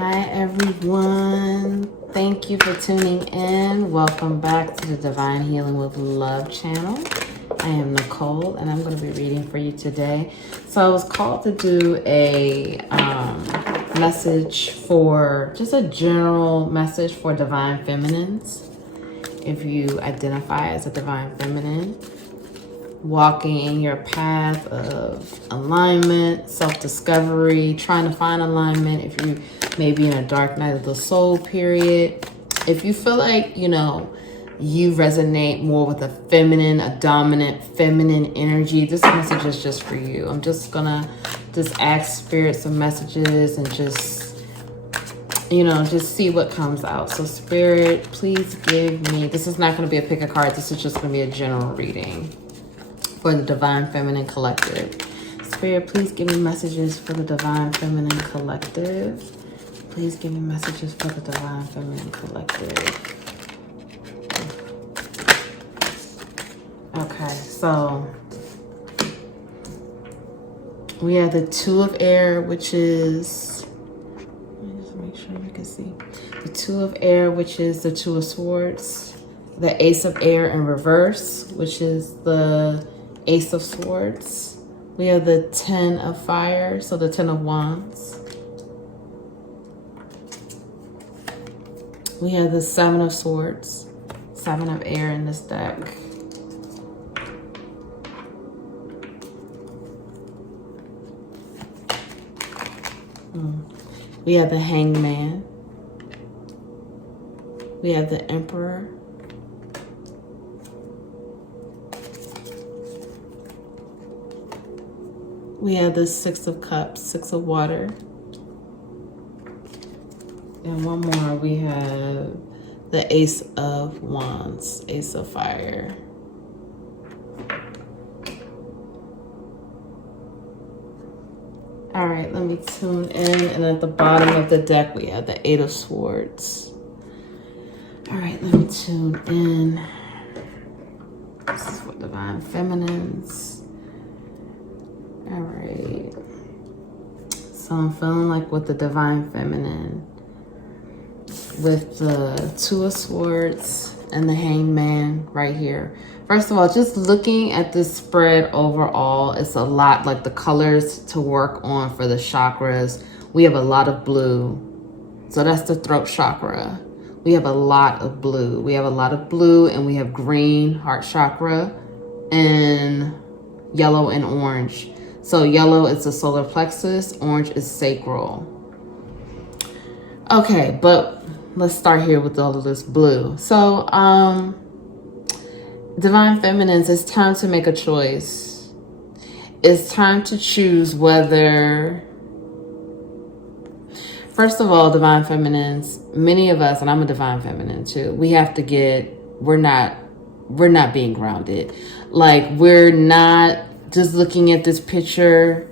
Hi everyone. Thank you for tuning in. Welcome back to the Divine Healing with Love channel. I am Nicole and I'm going to be reading for you today. So I was called to do a message for, just a general message for Divine Feminines. If you identify as a Divine Feminine, walking in your path of alignment, self-discovery, trying to find alignment. If you may be in a dark night of the soul period, if you feel like, you resonate more with a feminine, a dominant feminine energy, this message is just for you. I'm just gonna ask spirit some messages and just see what comes out. So spirit, please give me, this is not going to be a pick a card, this is just going to be a general reading for the Divine Feminine Collective. Spirit, please give me messages for the Divine Feminine Collective. Please give me messages for the Divine Feminine Collective. Okay, so we have the Two of Air, which is, let me just make sure you can see. The Two of Air, which is the Two of Swords. The Ace of Air in reverse, which is the Ace of Swords. We have the Ten of Fire, so the Ten of Wands. We have the Seven of Swords, Seven of Air in this deck. We have the Hangman. We have the Emperor. We have the Six of Cups, Six of Water. And one more, we have the Ace of Wands, Ace of Fire. All right, let me tune in. And at the bottom of the deck, we have the Eight of Swords. All right, let me tune in. This is for Divine Feminines. All right, so I'm feeling like with the Divine Feminine, with the Two of Swords and the Hangman right here. First of all, just looking at this spread overall, it's a lot, like the colors to work on for the chakras. We have a lot of blue, so that's the throat chakra. We have a lot of blue. We have a lot of blue, and we have green, heart chakra, and yellow and orange. So yellow is the solar plexus, orange is sacral. Okay, but let's start here with all of this blue. So, Divine Feminines, it's time to make a choice. It's time to choose whether, first of all, Divine Feminines, many of us, and I'm a Divine Feminine too, we have to we're not being grounded. Like, we're not just looking at this picture.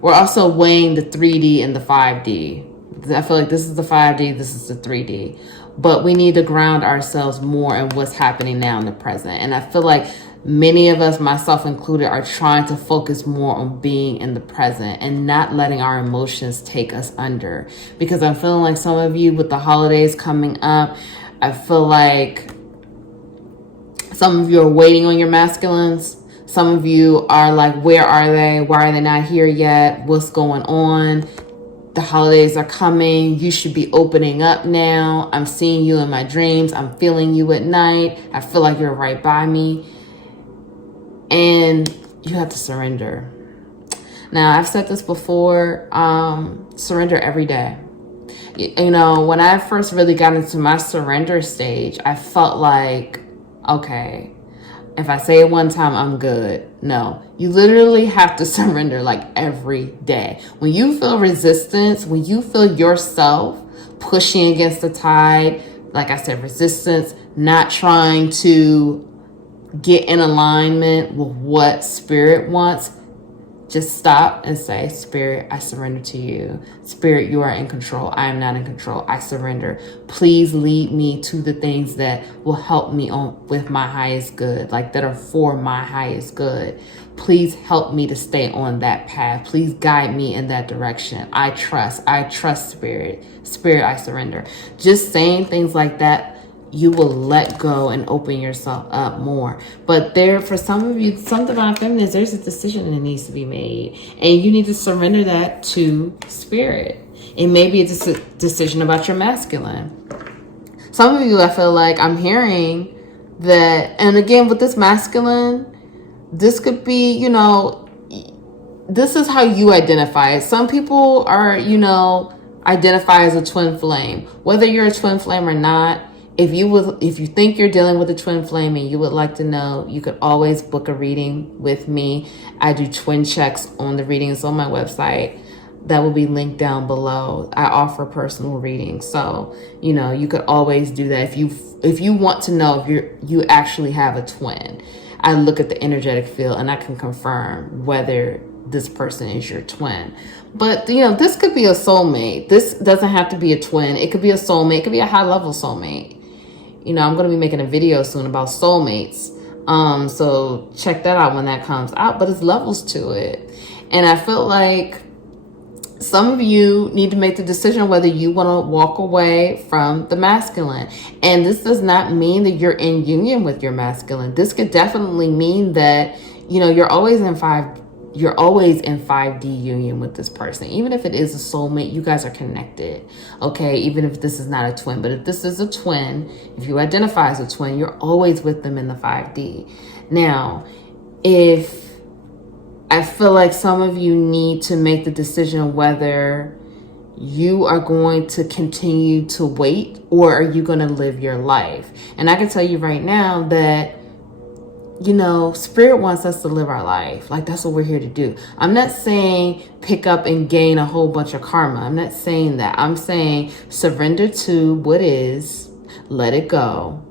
We're also weighing the 3D and the 5D. I feel like this is the 5D, this is the 3D. But we need to ground ourselves more in what's happening now in the present. And I feel like many of us, myself included, are trying to focus more on being in the present and not letting our emotions take us under. Because I'm feeling like some of you, with the holidays coming up, I feel like some of you are waiting on your masculines. Some of you are like, where are they? Why are they not here yet? What's going on? The holidays are coming. You should be opening up now. I'm seeing you in my dreams. I'm feeling you at night. I feel like you're right by me. And you have to surrender. Now, I've said this before, surrender every day. You know, when I first really got into my surrender stage, I felt like, okay, if I say it one time, I'm good. No, you literally have to surrender like every day. When you feel resistance, when you feel yourself pushing against the tide, like I said, resistance, not trying to get in alignment with what spirit wants, Just stop and say, Spirit, I surrender to you. Spirit, you are in control. I am not in control. I surrender. Please lead me to the things that will help me on with my highest good, like that are for my highest good. Please help me to stay on that path. Please guide me in that direction. I trust Spirit. Spirit, I surrender. Just saying things like that, you will let go and open yourself up more. But for some of you, some divine feminines, there's a decision that needs to be made. And you need to surrender that to Spirit. It may be a decision about your masculine. Some of you, I feel like I'm hearing that, and again, with this masculine, this could be, this is how you identify it. Some people are, identify as a twin flame. Whether you're a twin flame or not, if you think you're dealing with a twin flame and you would like to know, you could always book a reading with me. I do twin checks on the readings on my website. That will be linked down below. I offer personal readings. So, you could always do that. If you want to know if you actually have a twin, I look at the energetic field and I can confirm whether this person is your twin. But, this could be a soulmate. This doesn't have to be a twin. It could be a soulmate. It could be a high level soulmate. I'm going to be making a video soon about soulmates. So check that out when that comes out. But it's levels to it. And I feel like some of you need to make the decision whether you want to walk away from the masculine. And this does not mean that you're in union with your masculine. This could definitely mean that, you're always in 5D union with this person. Even if it is a soulmate, you guys are connected. Okay, even if this is not a twin. But if this is a twin, if you identify as a twin, you're always with them in the 5D. Now, I feel like some of you need to make the decision whether you are going to continue to wait or are you going to live your life. And I can tell you right now that, Spirit wants us to live our life. Like, that's what we're here to do. I'm not saying pick up and gain a whole bunch of karma. I'm not saying that. I'm saying surrender to what is, let it go,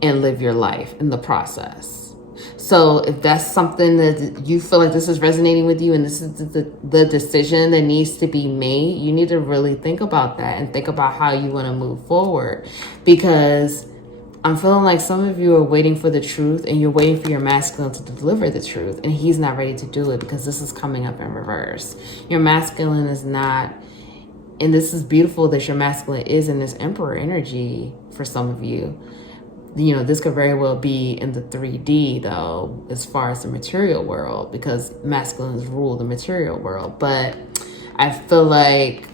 and live your life in the process. So if that's something that you feel like this is resonating with you and this is the decision that needs to be made, you need to really think about that and think about how you want to move forward. Because I'm feeling like some of you are waiting for the truth and you're waiting for your masculine to deliver the truth, and he's not ready to do it because this is coming up in reverse. Your masculine is not, and this is beautiful that your masculine is in this emperor energy for some of you. This could very well be in the 3D though, as far as the material world, because masculines rule the material world. But I feel like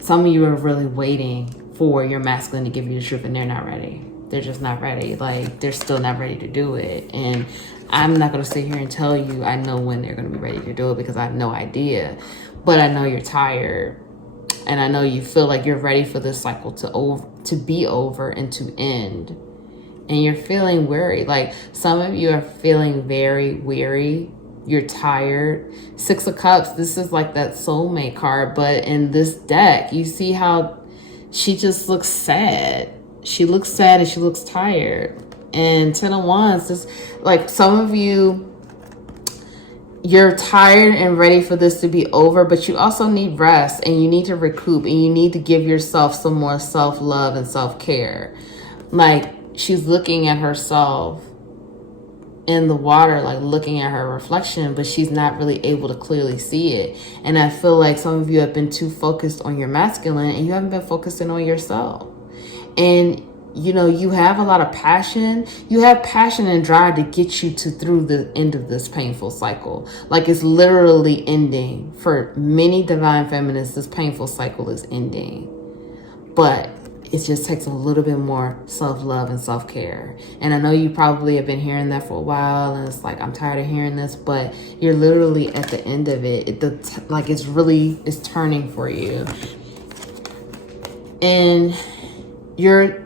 some of you are really waiting for your masculine to give you the truth and they're not ready. They're just not ready. Like, they're still not ready to do it. And I'm not going to sit here and tell you I know when they're going to be ready to do it because I have no idea. But I know you're tired. And I know you feel like you're ready for this cycle to be over and to end. And you're feeling weary. Like, some of you are feeling very weary. You're tired. 6 of Cups, this is like that soulmate card. But in this deck, you see how she just looks sad. She looks sad and she looks tired. And 10 of Wands, just like some of you, you're tired and ready for this to be over, but you also need rest and you need to recoup and you need to give yourself some more self-love and self-care. Like, she's looking at herself in the water, like looking at her reflection, but she's not really able to clearly see it. And I feel like some of you have been too focused on your masculine and you haven't been focusing on yourself. And, you have a lot of passion. You have passion and drive to get you through the end of this painful cycle. Like, it's literally ending. For many divine feminists, this painful cycle is ending. But it just takes a little bit more self-love and self-care. And I know you probably have been hearing that for a while. And it's like, I'm tired of hearing this. But you're literally at the end of it. It's turning for you. And you're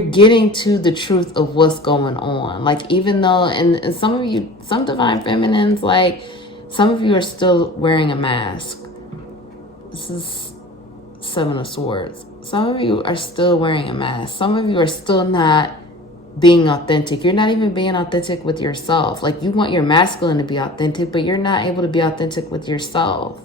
getting to the truth of what's going on. Like, even though, and some of you, some divine feminines, like, some of you are still wearing a mask. This is 7 of Swords. Some of you are still wearing a mask. Some of you are still not being authentic. You're not even being authentic with yourself. Like, you want your masculine to be authentic, but you're not able to be authentic with yourself.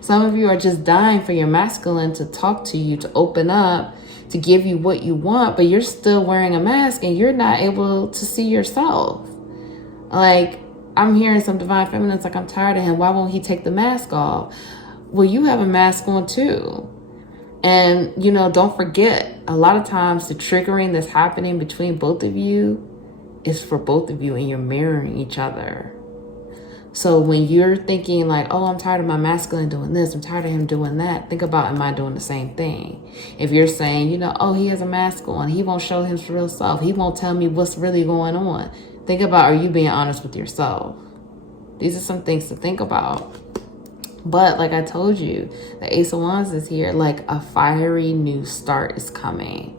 Some of you are just dying for your masculine to talk to you, to open up, to give you what you want, but you're still wearing a mask and you're not able to see yourself. Like, I'm hearing some divine feminines like, I'm tired of him. Why won't he take the mask off? Well, you have a mask on too. And, you know, don't forget, a lot of times the triggering that's happening between both of you is for both of you, and you're mirroring each other. So when you're thinking like, oh, I'm tired of my masculine doing this, I'm tired of him doing that, think about, am I doing the same thing? If you're saying, you know, oh, he has a mask on, he won't show his real self, he won't tell me what's really going on. Think about, are you being honest with yourself? These are some things to think about. But like I told you, the Ace of Wands is here. Like, a fiery new start is coming.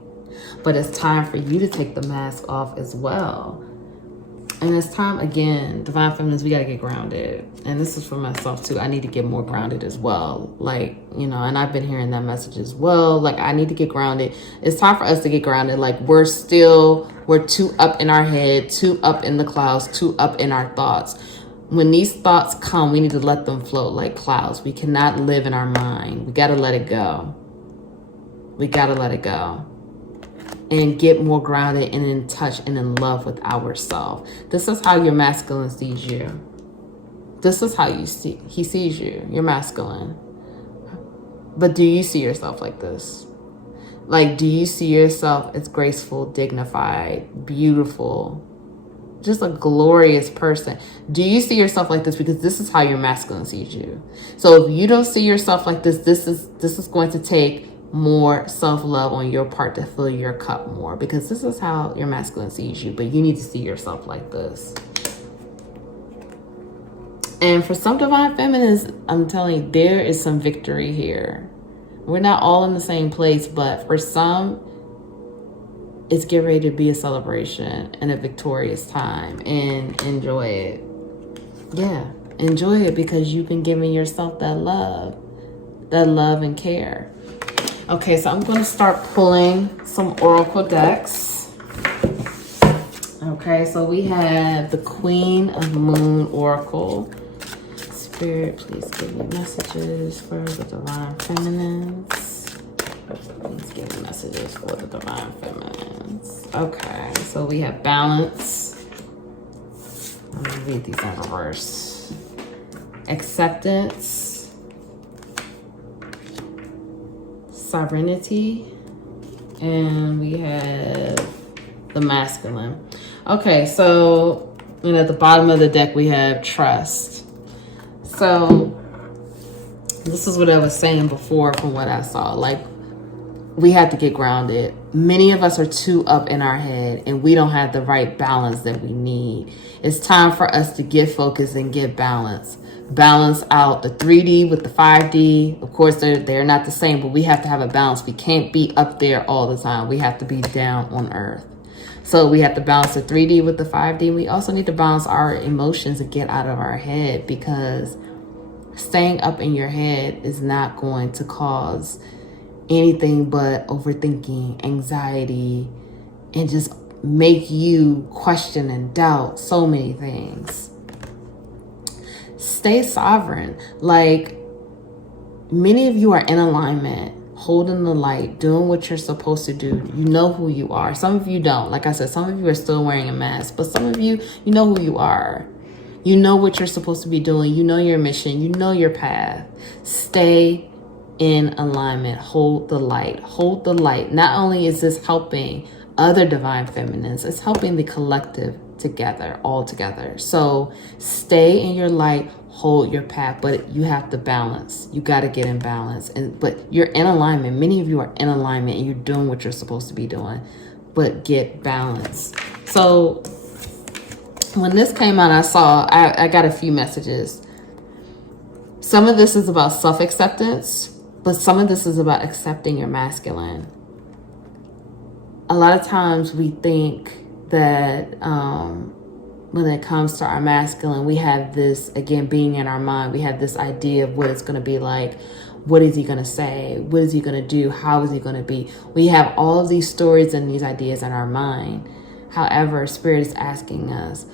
But it's time for you to take the mask off as well. And it's time, again, divine feminines, we got to get grounded. And this is for myself too. I need to get more grounded as well. Like, you know, and I've been hearing that message as well. Like, I need to get grounded. It's time for us to get grounded. Like, we're too up in our head, too up in the clouds, too up in our thoughts. When these thoughts come, we need to let them float like clouds. We cannot live in our mind. We got to let it go. We got to let it go. And get more grounded and in touch and in love with ourselves. This is how your masculine sees you. This is how he sees you, your masculine. But do you see yourself like this? Like, do you see yourself as graceful, dignified, beautiful, just a glorious person? Do you see yourself like this? Because this is how your masculine sees you. So if you don't see yourself like this, this is going to take more self-love on your part to fill your cup more, because this is how your masculine sees you. But you need to see yourself like this. And for some divine feminines, I'm telling you, there is some victory here. We're not all in the same place, but for some, it's getting ready to be a celebration and a victorious time. And enjoy it. Yeah, enjoy it, because you've been giving yourself that love and care. Okay, so I'm going to start pulling some oracle decks. Okay, so we have the Queen of Moon Oracle. Spirit, please give me messages for the divine feminines. Please give me messages for the divine feminines. Okay, so we have balance. I'm going to read these in reverse. Acceptance. Sovereignty, and we have the masculine. Okay, so, and at the bottom of the deck we have trust. So this is what I was saying before from what I saw. Like, we have to get grounded. Many of us are too up in our head and we don't have the right balance that we need. It's time for us to get focused and get balance. Balance out the 3D with the 5D. Of course, they're not the same, but we have to have a balance. We can't be up there all the time. We have to be down on earth. So we have to balance the 3D with the 5D. We also need to balance our emotions and get out of our head, because staying up in your head is not going to cause anything but overthinking, anxiety, and just make you question and doubt so many things. Stay sovereign. Like, many of you are in alignment, holding the light, doing what you're supposed to do. You know who you are. Some of you don't. Like I said, some of you are still wearing a mask, but some of you, you know who you are. You know what you're supposed to be doing. You know your mission. You know your path. Stay in alignment. Hold the light. Hold the light. Not only is this helping other divine feminines, it's helping the collective together, all together. So stay in your light, hold your path, but you have to balance. You got to get in balance. But you're in alignment. Many of you are in alignment and you're doing what you're supposed to be doing, but get balance. So when this came out, I got a few messages. Some of this is about self-acceptance, but some of this is about accepting your masculine. A lot of times we think that when it comes to our masculine, we have this, again, being in our mind, we have this idea of what it's going to be like. What is he going to say? What is he going to do? How is he going to be? We have all of these stories and these ideas in our mind. However, Spirit is asking us,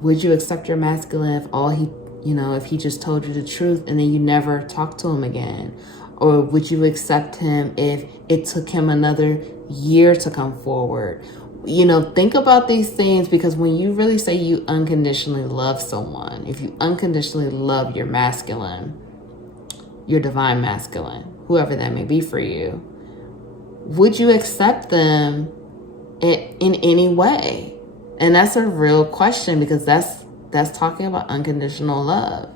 would you accept your masculine if all he, if he just told you the truth and then you never talk to him again? Or would you accept him if it took him another year to come forward? Think about these things, because when you really say you unconditionally love someone, if you unconditionally love your masculine, your divine masculine, whoever that may be for you, would you accept them in any way? And that's a real question, because that's talking about unconditional love.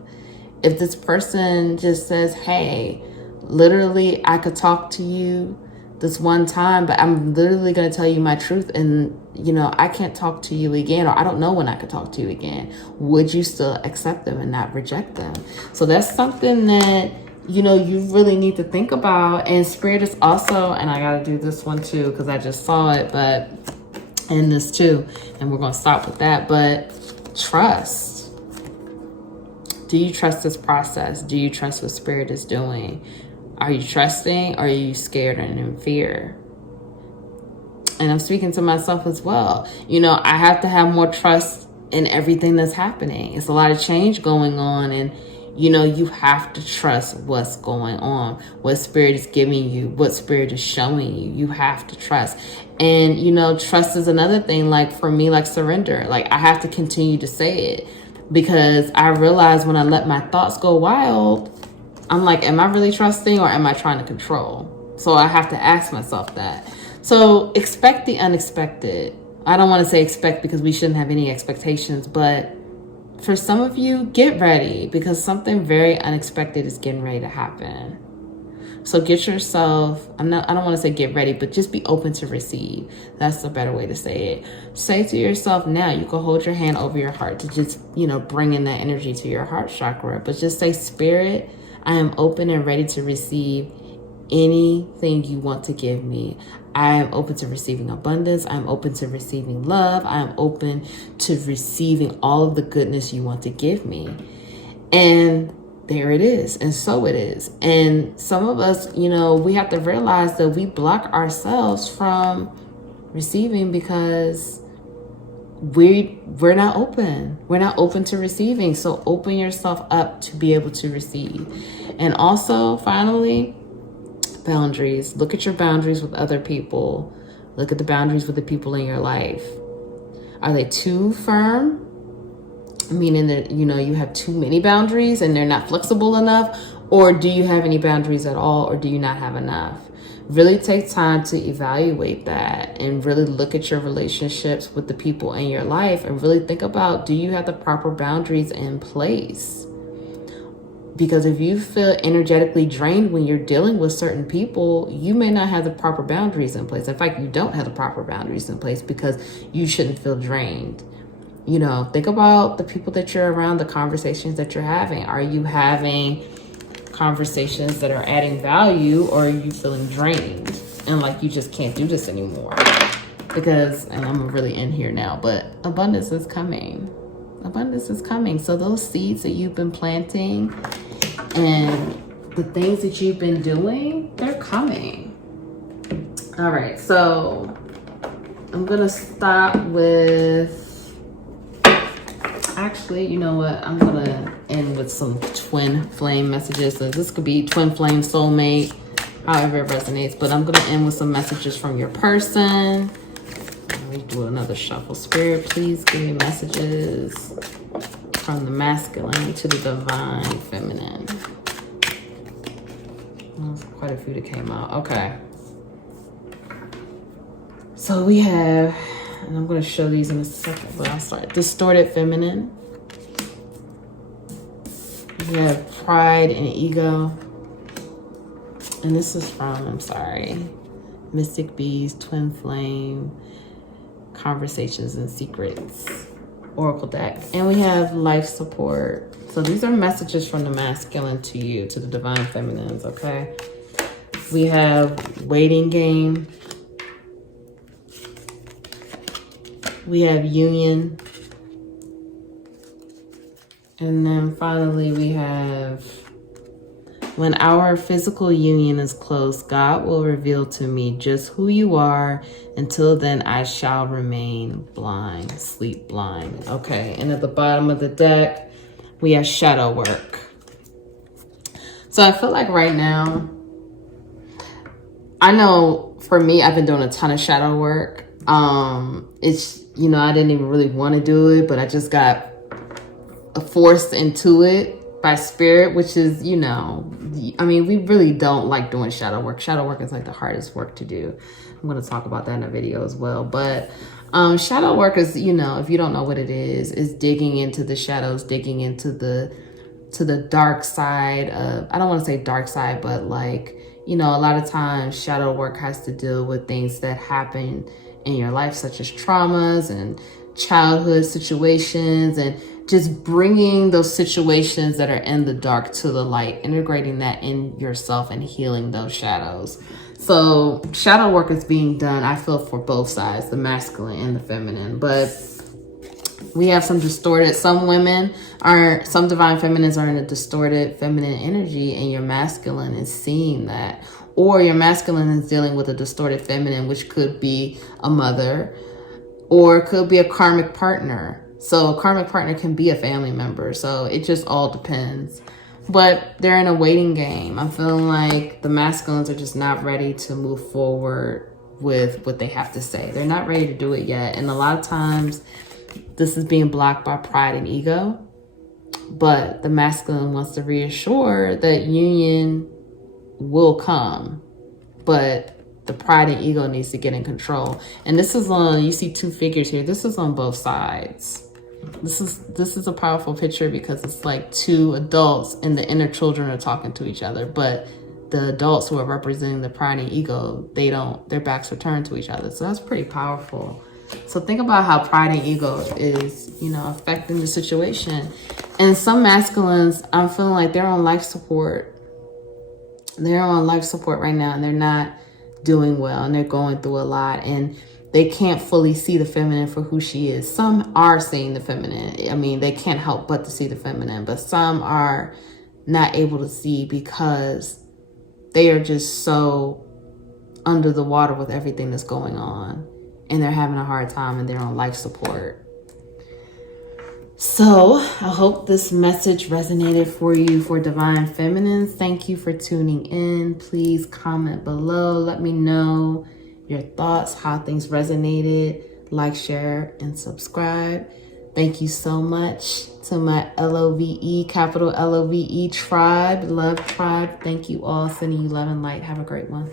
If this person just says, hey, literally, I could talk to you this one time, but I'm literally going to tell you my truth, and I can't talk to you again, or I don't know when I could talk to you again, would you still accept them and not reject them? So that's something that you really need to think about. And Spirit is also, and I got to do this one too, because I just saw it, but in this too, and we're going to stop with that, but trust. Do you trust this process? Do you trust what Spirit is doing? Are you trusting, or are you scared and in fear? And I'm speaking to myself as well. I have to have more trust in everything that's happening. It's a lot of change going on, and you have to trust what's going on, what Spirit is giving you, what Spirit is showing you. You have to trust. And, trust is another thing, like for me, like surrender. Like I have to continue to say it, because I realize when I let my thoughts go wild, I'm like, am I really trusting, or am I trying to control? So I have to ask myself that. So expect the unexpected. I don't want to say expect, because we shouldn't have any expectations, but for some of you, get ready, because something very unexpected is getting ready to happen. So get yourself, I don't want to say get ready, but just be open to receive. That's a better way to say it. Say to yourself now, you can hold your hand over your heart to just, bring in that energy to your heart chakra, but just say, Spirit, I am open and ready to receive anything you want to give me. I am open to receiving abundance. I'm open to receiving love. I am open to receiving all of the goodness you want to give me. And there it is. And so it is. And some of us, we have to realize that we block ourselves from receiving because we're not open. We're not open to receiving. So open yourself up to be able to receive. And also, finally, boundaries. Look at your boundaries with other people. Look at the boundaries with the people in your life. Are they too firm? Meaning that, you have too many boundaries and they're not flexible enough? Or do you have any boundaries at all? Or do you not have enough? Really take time to evaluate that and really look at your relationships with the people in your life and really think about, do you have the proper boundaries in place? Because if you feel energetically drained when you're dealing with certain people, you may not have the proper boundaries in place. In fact, you don't have the proper boundaries in place because you shouldn't feel drained. Think about the people that you're around, the conversations that you're having. Are you having conversations that are adding value, or are you feeling drained and like you just can't do this anymore? Because, and I'm really in here now, but abundance is coming. Abundance is coming. So those seeds that you've been planting and the things that you've been doing, they're coming. All right, so I'm gonna stop with, actually, you know what? I'm gonna end with some twin flame messages. So this could be twin flame, soulmate, however it resonates, but I'm gonna end with some messages from your person. Let me do another shuffle. Spirit, please give me messages from the masculine to the divine feminine. There's quite a few that came out. Okay. So we have, and I'm going to show these in a second, but I'll start. Distorted feminine. We have pride and ego. And this is from, Mystic Bees, Twin Flame, Conversations and Secrets, Oracle deck. And we have life support. So these are messages from the masculine to you, to the divine feminines, okay? We have waiting game. We have union. And then finally we have When our physical union is close, God will reveal to me just who you are. Until then, I shall remain blind, sleep blind. Okay, and at the bottom of the deck, we have shadow work. So I feel like right now, I know for me, I've been doing a ton of shadow work. It's, you know, I didn't even really want to do it, but I just got forced into it by spirit, which is, you know, I mean, we really don't like doing shadow work. Shadow work is like the hardest work to do. I'm going to talk about that in a video as well. But shadow work is, you know, if you don't know what it is digging into the shadows, digging into the dark side of, I don't want to say dark side, but like, you know, a lot of times shadow work has to deal with things that happen in your life, such as traumas and childhood situations, and just bringing those situations that are in the dark to the light, integrating that in yourself and healing those shadows. So shadow work is being done, I feel, for both sides, the masculine and the feminine. But we have some distorted, some divine feminines are in a distorted feminine energy, and your masculine is seeing that. Or your masculine is dealing with a distorted feminine, which could be a mother, or it could be a karmic partner. So a karmic partner can be a family member. So it just all depends. But they're in a waiting game. I'm feeling like the masculines are just not ready to move forward with what they have to say. They're not ready to do it yet. And a lot of times this is being blocked by pride and ego. But the masculine wants to reassure that union will come. But the pride and ego needs to get in control. And this is on, you see two figures here. This is on both sides. This is a powerful picture because it's like two adults and the inner children are talking to each other. But the adults who are representing the pride and ego, their backs are turned to each other. So that's pretty powerful. So think about how pride and ego is, you know, affecting the situation. And some masculines, I'm feeling like they're on life support. They're on life support right now, and they're not doing well, and they're going through a lot, and they can't fully see the feminine for who she is. Some are seeing the feminine. I mean, they can't help but to see the feminine, but some are not able to see because they are just so under the water with everything that's going on, and they're having a hard time, and they're on life support. So I hope this message resonated for you, for divine feminines. Thank you for tuning in. Please comment below. Let me know your thoughts, how things resonated. Like, share, and subscribe. Thank you so much to my LOVE, capital LOVE tribe, love tribe. Thank you all. Sending you love and light. Have a great one.